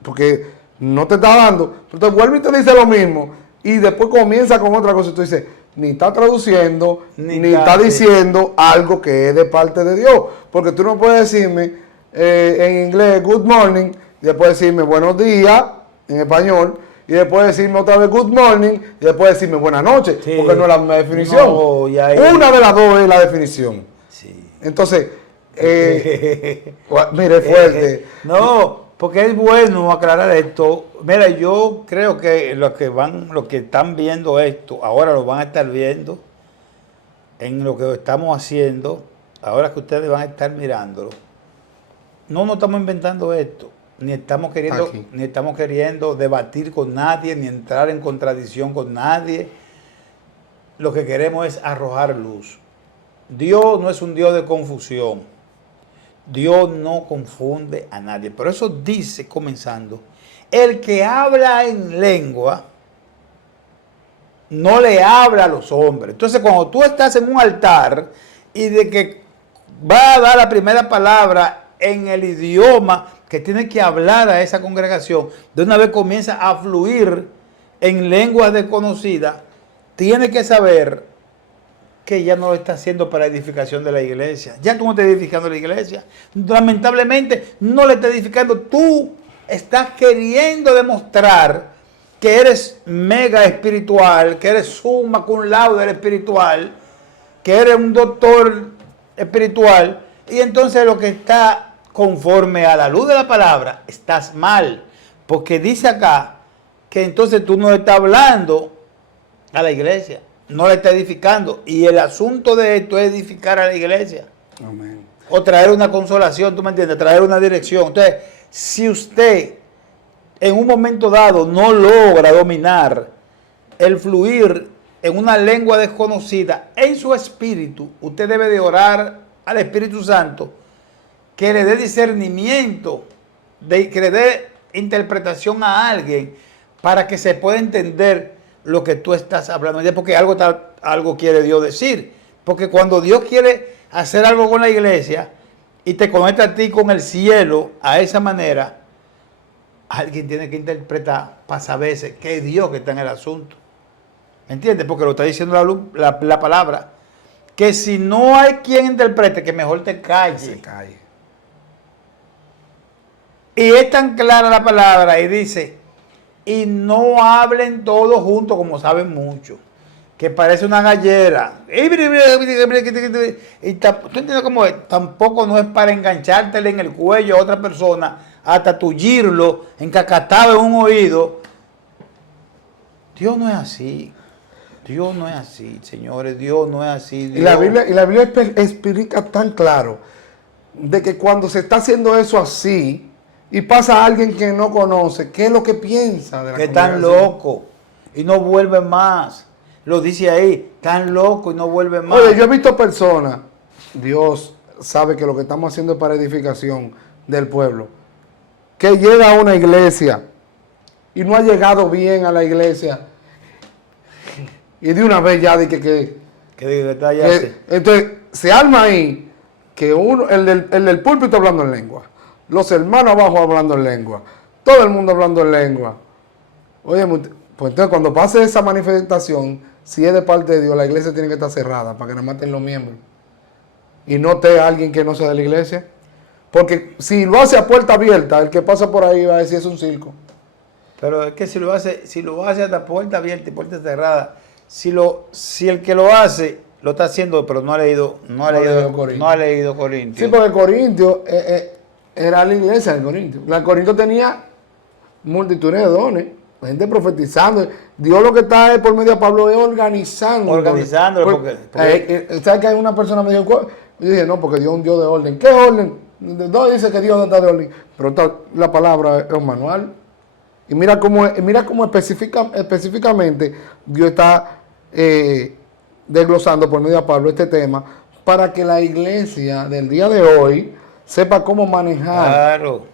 porque no te está dando, entonces vuelve y te dice lo mismo, y después comienza con otra cosa, y tú dices, ni está traduciendo, ni está diciendo algo que es de parte de Dios, porque tú no puedes decirme en inglés good morning, y después decirme buenos días en español, y después decirme otra vez good morning, y después decirme buenas noches, Sí. porque no es la misma definición. No, y ahí... Una de las dos es la definición. Sí. Entonces, mire, fuerte. No, porque es bueno aclarar esto. Mira, yo creo que los que están viendo esto, ahora lo van a estar viendo en lo que estamos haciendo, ahora que ustedes van a estar mirándolo. No estamos inventando esto, ni estamos queriendo debatir con nadie, ni entrar en contradicción con nadie. Lo que queremos es arrojar luz. Dios no es un Dios de confusión. Dios no confunde a nadie. Por eso dice, comenzando, el que habla en lengua no le habla a los hombres. Entonces, cuando tú estás en un altar y de que va a dar la primera palabra en el idioma que tiene que hablar a esa congregación, de una vez comienza a fluir en lenguas desconocidas, tiene que saber que ya no lo está haciendo para edificación de la iglesia. Ya tú no estás edificando la iglesia. Lamentablemente no le estás edificando. Tú estás queriendo demostrar que eres mega espiritual, que eres summa cum laude espiritual, que eres un doctor espiritual, y entonces lo que está conforme a la luz de la palabra, estás mal. Porque dice acá que entonces tú no estás hablando a la iglesia, no la está edificando. Y el asunto de esto es edificar a la iglesia. Amén. O traer una consolación, ¿tú me entiendes? Traer una dirección. Entonces, si usted en un momento dado no logra dominar el fluir en una lengua desconocida en su espíritu, usted debe de orar al Espíritu Santo que le dé discernimiento, que le dé interpretación a alguien para que se pueda entender lo que tú estás hablando, porque algo quiere Dios decir. Porque cuando Dios quiere hacer algo con la iglesia y te conecta a ti con el cielo a esa manera, alguien tiene que interpretar para saber que es Dios que está en el asunto. ¿Me entiendes? Porque lo está diciendo la palabra. Que si no hay quien interprete, que mejor te calles. Se calle. Y es tan clara la palabra y dice, y no hablen todos juntos como saben mucho, que parece una gallera. Y ¿tú entiendes cómo es? Tampoco no es para enganchártele en el cuello a otra persona, hasta tullirlo, encacatado en un oído. Dios no es así. Dios no es así, señores, Dios no es así. Y la Dios- Biblia explica tan claro de que cuando se está haciendo eso así y pasa a alguien que no conoce, ¿qué es lo que piensa de la que están congregación? locos y no vuelven más. Lo dice ahí, están locos y no vuelven más. Oye, yo he visto personas, Dios sabe que lo que estamos haciendo es para edificación del pueblo, que llega a una iglesia y no ha llegado bien a la iglesia y de una vez ya dice Que diga que está allá así. entonces se arma ahí que uno, el del púlpito hablando en lengua, los hermanos abajo hablando en lengua, todo el mundo hablando en lengua. Oye, pues entonces cuando pase esa manifestación, si es de parte de Dios, la iglesia tiene que estar cerrada para que no maten los miembros. Y no esté alguien que no sea de la iglesia. Porque si lo hace a puerta abierta, el que pasa por ahí va a decir es un circo. Pero es que si lo hace hasta puerta abierta y puerta cerrada, si el que lo hace lo está haciendo, pero no ha leído Corintios. Sí, porque Corintio era la iglesia de Corintio. La Corintio tenía multitudes de dones, la gente profetizando. Dios lo que está es por medio de Pablo es organizando. Organizándolo, porque- ¿Sabes que hay una persona me dijo? Yo dije, no, porque Dios es un Dios de orden. ¿Qué orden? No dice que Dios no está de orden. Pero la palabra es un manual. Y mira cómo específicamente Dios está desglosando por medio de Pablo este tema para que la iglesia del día de hoy sepa cómo manejar Claro.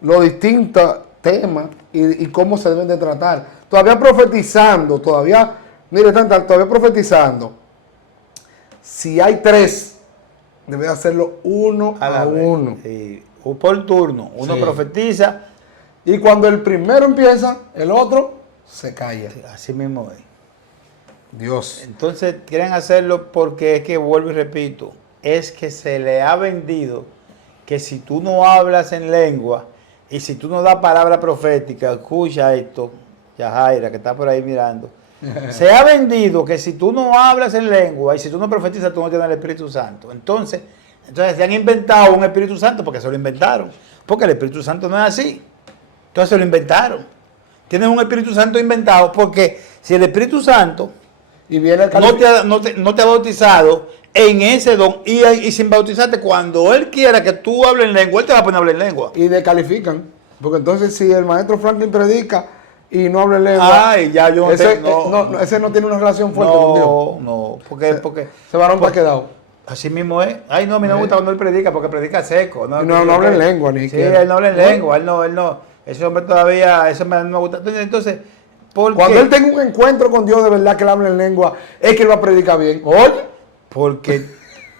los distintos temas y cómo se deben de tratar. Todavía profetizando, mire, todavía profetizando. Si hay tres, debe hacerlo uno a vez. uno. Sí. O por turno. Uno Sí. profetiza. Y cuando el primero empieza, el otro se calla. Así mismo es. Dios. Entonces quieren hacerlo porque es que, vuelvo y repito, es que se le ha vendido que si tú no hablas en lengua y si tú no das palabra profética, escucha esto, Yajaira, que está por ahí mirando, se ha vendido que si tú no hablas en lengua y si tú no profetizas, tú no tienes el Espíritu Santo. Entonces se han inventado un Espíritu Santo porque se lo inventaron, porque el Espíritu Santo no es así. Entonces se lo inventaron. Tienen un Espíritu Santo inventado porque si el Espíritu Santo Y viene el no te ha bautizado en ese don y sin bautizarte, cuando Él quiera que tú hables en lengua, Él te va a poner a hablar en lengua. y descalifican. Porque entonces si el maestro Franklin predica y no habla en lengua, Ay, ya yo no ese, tengo. ese no tiene una relación fuerte con Dios. No, porque Ese varón está quedado. así mismo es. Ay, no, a mí no me gusta cuando Él predica, porque predica seco. Y no habla en lengua, ni Sí, siquiera. Él no habla en lengua, él no. Ese hombre todavía, eso no me gusta. Entonces, ¿por Cuando qué? él tenga un encuentro con Dios de verdad que él habla en lengua, es que él va a predicar bien. Oye,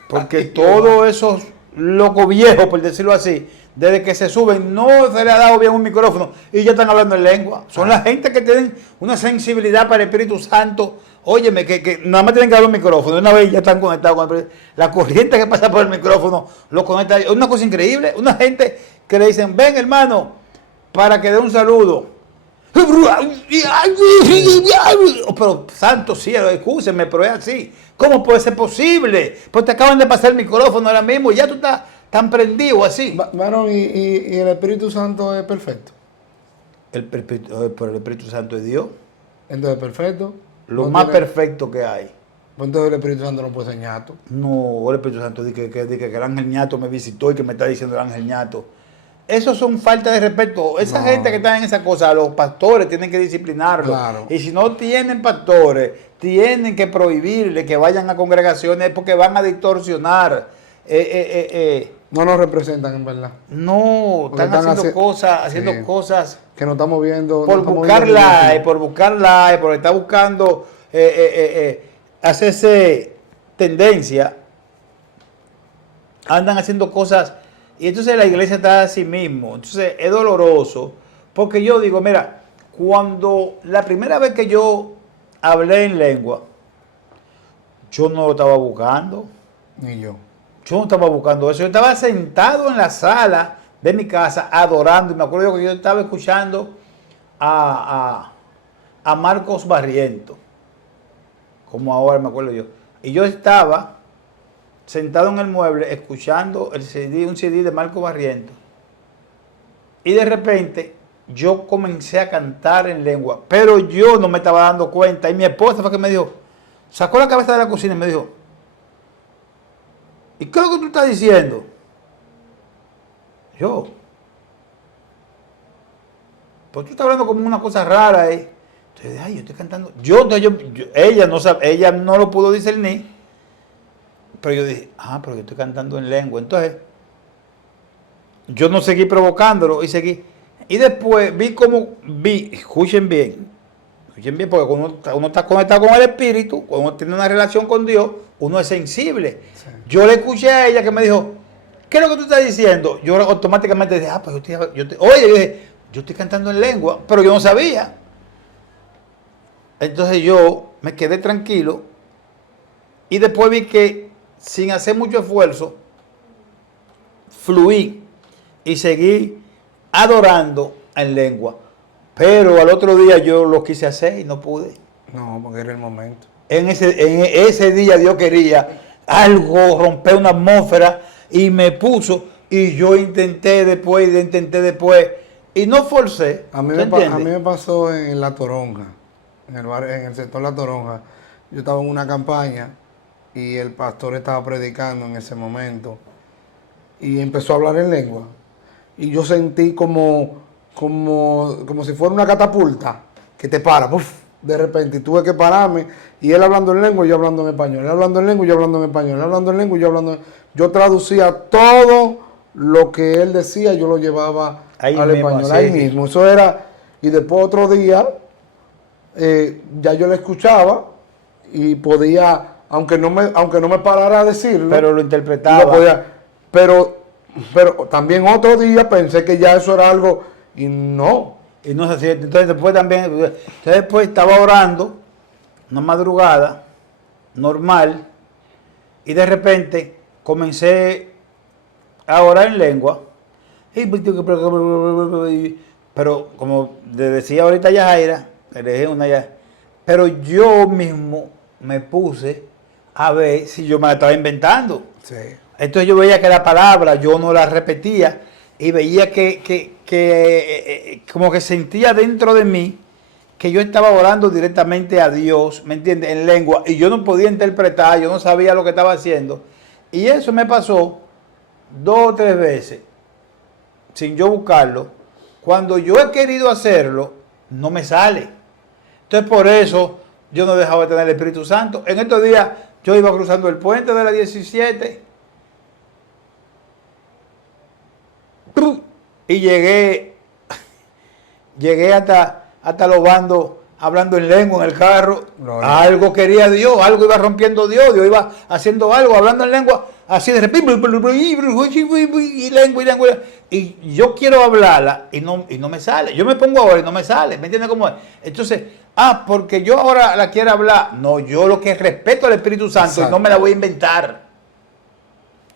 Porque todos esos locos viejos, por decirlo así, desde que se suben, no se le ha dado bien un micrófono y ya están hablando en lengua. Son la gente que tienen una sensibilidad para el Espíritu Santo. Óyeme, que nada más tienen que dar un micrófono. De una vez ya están conectados con el Espíritu. La corriente que pasa por el micrófono lo conecta. Es una cosa increíble. Una gente que le dicen, ven hermano, para que dé un saludo. Pero santo cielo, escúcheme, pero es así. ¿Cómo puede ser posible? Pues te acaban de pasar el micrófono ahora mismo y ya tú estás tan prendido así. varón, y el Espíritu Santo es perfecto. Pero el Espíritu Santo es Dios. Entonces, perfecto. Lo No más tiene- perfecto que hay. Pues entonces el Espíritu Santo no puede ser ñato. No, el Espíritu Santo dice que el ángel ñato me visitó y que me está diciendo el ángel ñato. Eso son falta de respeto. Esa No. gente que está en esa cosa, los pastores tienen que disciplinarlos. Claro. Y si no tienen pastores, tienen que prohibirle que vayan a congregaciones porque van a distorsionar. No nos representan en verdad. No, Porque están haciendo sí, cosas que nos estamos viendo. por no estamos buscar viendo like, bien. por buscar like, porque está buscando hacerse tendencia. Andan haciendo cosas y entonces la iglesia está así mismo. Entonces es doloroso porque yo digo, mira, cuando la primera vez que yo hablé en lengua, yo no lo estaba buscando. Ni yo. Yo no estaba buscando eso. Yo estaba sentado en la sala de mi casa adorando. Y me acuerdo que yo estaba escuchando a Marcos Barriento. Como ahora me acuerdo yo. Y yo estaba sentado en el mueble escuchando un CD de Marcos Barriento. Y de repente yo comencé a cantar en lengua. Pero yo no me estaba dando cuenta. Y mi esposa fue que me dijo, sacó la cabeza de la cocina y me dijo, ¿y qué es lo que tú estás diciendo? Yo, pues tú estás hablando como una cosa rara, ¿eh? Entonces, ay, yo estoy cantando. Ella no sabe, ella no lo pudo discernir, pero yo dije, pero yo estoy cantando en lengua. Entonces, yo no seguí provocándolo y seguí. Y después escuchen bien, porque cuando uno está conectado con el Espíritu, cuando uno tiene una relación con Dios, uno es sensible. Sí. Yo le escuché a ella que me dijo, ¿qué es lo que tú estás diciendo? Yo automáticamente dije, pues oye, yo estoy cantando en lengua, pero yo no sabía. Entonces yo me quedé tranquilo y después vi que sin hacer mucho esfuerzo, fluí y seguí adorando en lengua. Pero al otro día yo lo quise hacer y no pude. No, porque era el momento. En ese día Dios quería algo, romper una atmósfera y me puso y yo intenté después y no forcé. A mí me pasó en La Toronja, en el sector La Toronja. Yo estaba en una campaña y el pastor estaba predicando en ese momento y empezó a hablar en lengua. Y yo sentí como si fuera una catapulta que te para, ¡puf! De repente, y tuve que pararme, y él hablando en lengua y yo hablando en español, él hablando en lengua y yo hablando en español, él hablando en lengua y yo hablando en... Yo traducía todo lo que él decía, yo lo llevaba al español, ahí mismo. Eso era, y después otro día, ya yo lo escuchaba y podía, aunque no me parara a decirlo, pero lo interpretaba. Lo podía, pero también otro día pensé que ya eso era algo, y no. Y no es así. Entonces después estaba orando, una madrugada, normal, y de repente comencé a orar en lengua. Pero como le decía ahorita a Yajaira, pero yo mismo me puse a ver si yo me la estaba inventando. Sí. Entonces yo veía que la palabra yo no la repetía y veía que como que sentía dentro de mí que yo estaba orando directamente a Dios, ¿me entiendes? En lengua, y yo no podía interpretar, yo no sabía lo que estaba haciendo. Y eso me pasó 2 o 3 veces, sin yo buscarlo. Cuando yo he querido hacerlo, no me sale. Entonces por eso yo no dejaba de tener el Espíritu Santo. En estos días yo iba cruzando el puente de la 17 y llegué hasta los bandos hablando en lengua en el carro. No. Algo quería Dios, algo iba rompiendo Dios iba haciendo algo, hablando en lengua, así de repente, y lengua. Y yo quiero hablarla y no me sale. Yo me pongo ahora y no me sale, ¿me entiendes cómo es? Entonces, porque yo ahora la quiero hablar. No, yo lo que respeto al Espíritu Santo. Exacto. Y no me la voy a inventar.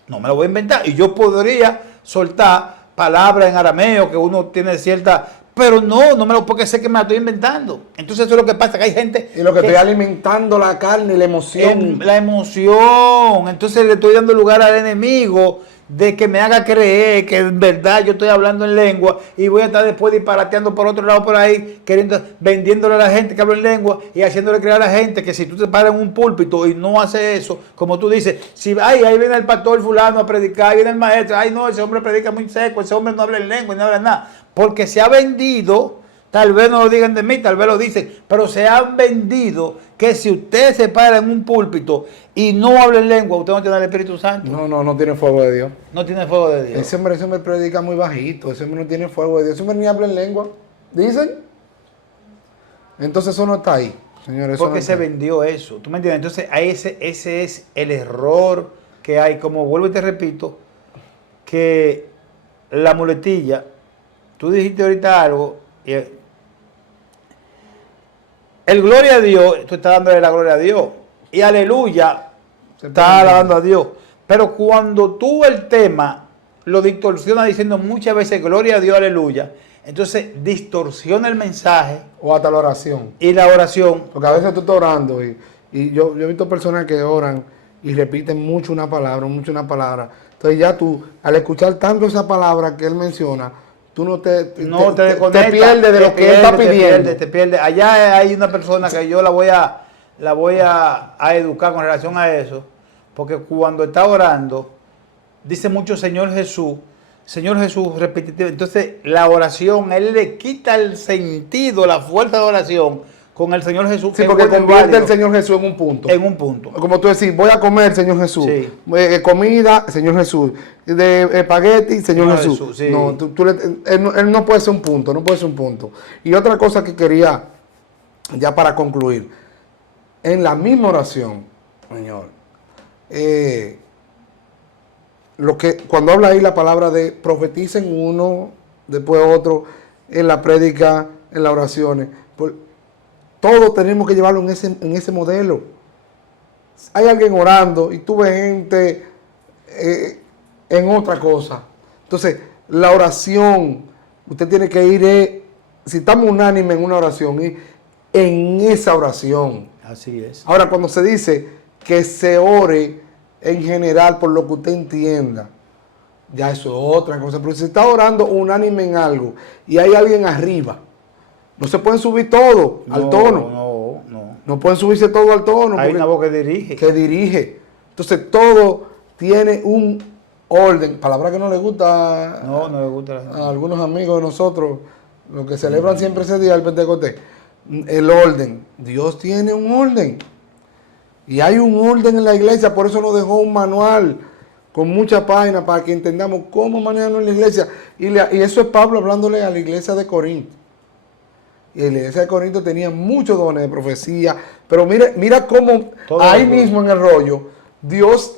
No me la voy a inventar. Y yo podría soltar palabras en arameo que uno tiene cierta, pero no me lo, porque sé que me la estoy inventando. Entonces eso es lo que pasa, que hay gente y lo que estoy alimentando la carne, la emoción. La emoción. Entonces le estoy dando lugar al enemigo de que me haga creer que en verdad yo estoy hablando en lengua y voy a estar después disparateando por otro lado por ahí, vendiéndole a la gente que habla en lengua y haciéndole creer a la gente que si tú te paras en un púlpito y no haces eso, como tú dices, si ahí viene el pastor fulano a predicar, ahí viene el maestro, no, ese hombre predica muy seco, ese hombre no habla en lengua y no habla nada, porque se ha vendido. Tal vez no lo digan de mí, tal vez lo dicen, pero se han vendido que si usted se para en un púlpito y no habla en lengua, usted no tiene el Espíritu Santo. No tiene fuego de Dios. No tiene fuego de Dios. Ese hombre predica muy bajito, ese hombre no tiene fuego de Dios, ese hombre ni habla en lengua, dicen. Entonces eso no está ahí, señores. Porque se vendió eso, ¿tú me entiendes? Entonces ese es el error que hay, como vuelvo y te repito, que la muletilla, tú dijiste ahorita algo, el gloria a Dios, tú estás dándole la gloria a Dios. Y aleluya, estás alabando a Dios. Pero cuando tú el tema lo distorsionas diciendo muchas veces gloria a Dios, aleluya, entonces distorsiona el mensaje. O hasta la oración. Y la oración. Porque a veces tú estás orando y yo he visto personas que oran y repiten mucho una palabra. Entonces ya tú, al escuchar tanto esa palabra que él menciona, tú te pierdes de lo que él está pidiendo. Te pierdes. Allá hay una persona que yo la voy a la voy a educar con relación a eso, porque cuando está orando, dice mucho Señor Jesús repetitivo. Entonces la oración, él le quita el sentido, la fuerza de oración con el Señor Jesús. Sí, porque convierte el Señor Jesús en un punto. En un punto. Como tú decís, voy a comer, Señor Jesús. Sí. Comida, Señor Jesús. De espagueti, Señor Jesús. Sí. No, él no puede ser un punto, no puede ser un punto. Y otra cosa que quería, ya para concluir, en la misma oración, Señor, cuando habla ahí la palabra de profeticen uno, después otro, en la prédica, en las oraciones, todos tenemos que llevarlo en ese modelo. Hay alguien orando y tú ves gente en otra cosa. Entonces, la oración, usted tiene que ir, si estamos unánime en una oración, ir en esa oración. Así es. Ahora, cuando se dice que se ore en general por lo que usted entienda, ya eso es otra cosa. Pero si se está orando unánime en algo y hay alguien arriba, no se pueden subir todos al tono. No pueden subirse todos al tono. Hay una voz que dirige. Que dirige. Entonces todo tiene un orden. Palabra que no le gusta No le gusta a algunos amigos de nosotros, los que celebran siempre ese día, el Pentecostés. El orden. Dios tiene un orden. Y hay un orden en la iglesia, por eso nos dejó un manual con mucha página para que entendamos cómo manejarnos en la iglesia. Y eso es Pablo hablándole a la iglesia de Corinto. Y la iglesia de Corinto tenía muchos dones de profecía, pero mira cómo todo ahí mismo en el rollo, Dios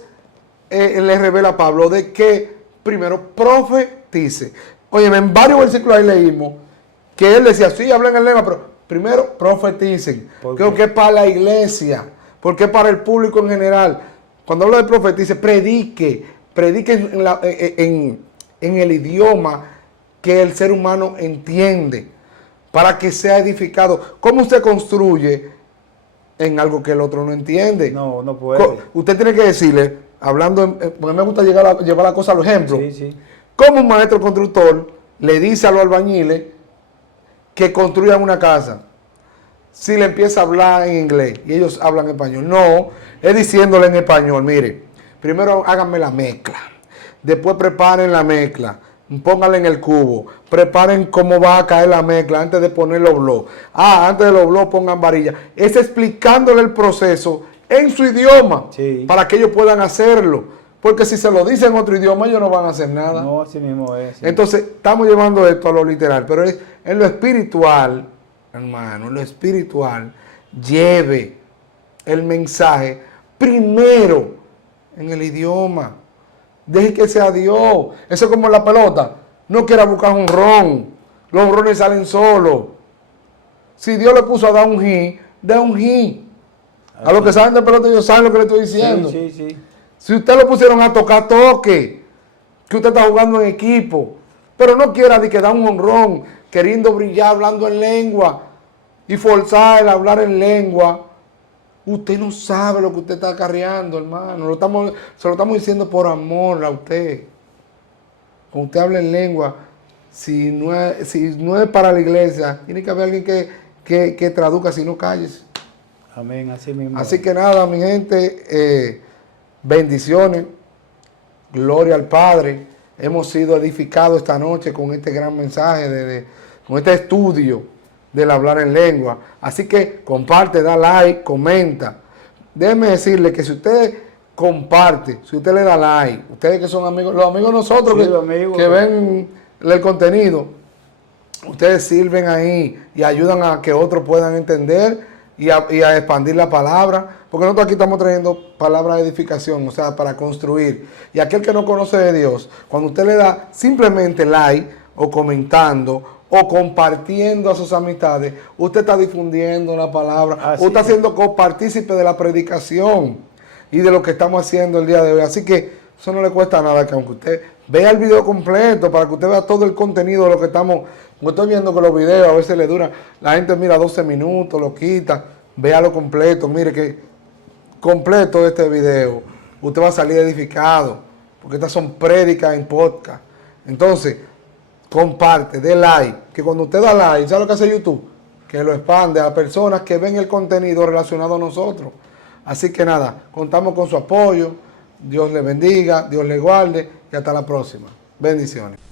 le revela a Pablo de que primero profetice. Oye, en varios versículos ahí leímos que él decía, sí, hablan en lengua, pero primero profeticen. Creo que es para la iglesia, porque es para el público en general. Cuando habla de profetice, predique en el idioma que el ser humano entiende, para que sea edificado. ¿Cómo usted construye en algo que el otro no entiende? No puede. Usted tiene que decirle, hablando, porque me gusta llevar la cosa a los ejemplos. Sí. ¿Cómo un maestro constructor le dice a los albañiles que construyan una casa si le empieza a hablar en inglés y ellos hablan español? No, es diciéndole en español, mire, primero háganme la mezcla, después preparen la mezcla, pónganla en el cubo, preparen cómo va a caer la mezcla antes de poner los blogs. Antes de los blogs pongan varilla. Es explicándole el proceso en su idioma, para que ellos puedan hacerlo. Porque si se lo dicen en otro idioma, ellos no van a hacer nada. No, así mismo es. Sí. Entonces, estamos llevando esto a lo literal, pero es en lo espiritual, hermano, en lo espiritual, lleve el mensaje primero en el idioma. Deje que sea Dios. Eso es como la pelota. No quiera buscar un ron. Los rones salen solos. Si Dios le puso a dar un hit, da un hit. A los que saben de pelota, ellos saben lo que le estoy diciendo. Sí. Si usted lo pusieron a tocar, toque. Que usted está jugando en equipo. Pero no quiera de que da un honrón, queriendo brillar, hablando en lengua. Y forzar el hablar en lengua. Usted no sabe lo que usted está acarreando, hermano. Se lo estamos diciendo por amor a usted. Cuando usted habla en lengua, si no es para la iglesia, tiene que haber alguien que traduzca, si no, cállese. Amén, así mismo. Así que nada, mi gente, bendiciones, gloria al Padre. Hemos sido edificados esta noche con este gran mensaje, con este estudio del hablar en lengua. Así que comparte, da like, comenta. Déjeme decirle que si usted comparte, si usted le da like, ustedes que son amigos, los amigos de nosotros que ven el contenido, ustedes sirven ahí y ayudan a que otros puedan entender y a expandir la palabra, porque nosotros aquí estamos trayendo palabra de edificación, o sea, para construir. Y aquel que no conoce de Dios, cuando usted le da simplemente like o comentando o compartiendo a sus amistades, usted está difundiendo la palabra, usted está siendo copartícipe de la predicación y de lo que estamos haciendo el día de hoy. Así que eso no le cuesta nada, que aunque usted vea el video completo, para que usted vea todo el contenido de lo que estamos, como estoy viendo que los videos a veces le duran, la gente mira 12 minutos, lo quita, véalo completo, mire que completo este video, usted va a salir edificado, porque estas son prédicas en podcast. Entonces, comparte, dé like, que cuando usted da like, ¿sabe lo que hace YouTube? que lo expande a personas que ven el contenido relacionado a nosotros. Así que nada, contamos con su apoyo. Dios le bendiga, Dios le guarde y hasta la próxima. Bendiciones.